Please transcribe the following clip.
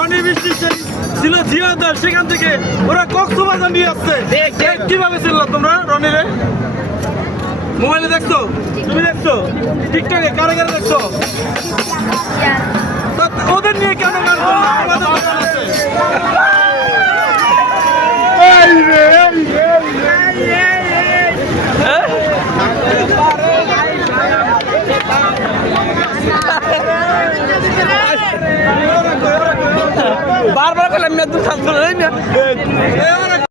রনি বৃষ্টি ছিল জিয়াদার, সেখান থেকে ওরা কক্সবাজার নিয়ে আসছে। কিভাবে ছিল তোমরা রনিরে? মোবাইলে দেখছো? তুমি দেখছো টিকটকে? কারে কারে দেখছো? ওদের নিয়ে কেন গান করলো? আমাদের তো গান আছে। বারবার করলাম মেয়ে দু সাল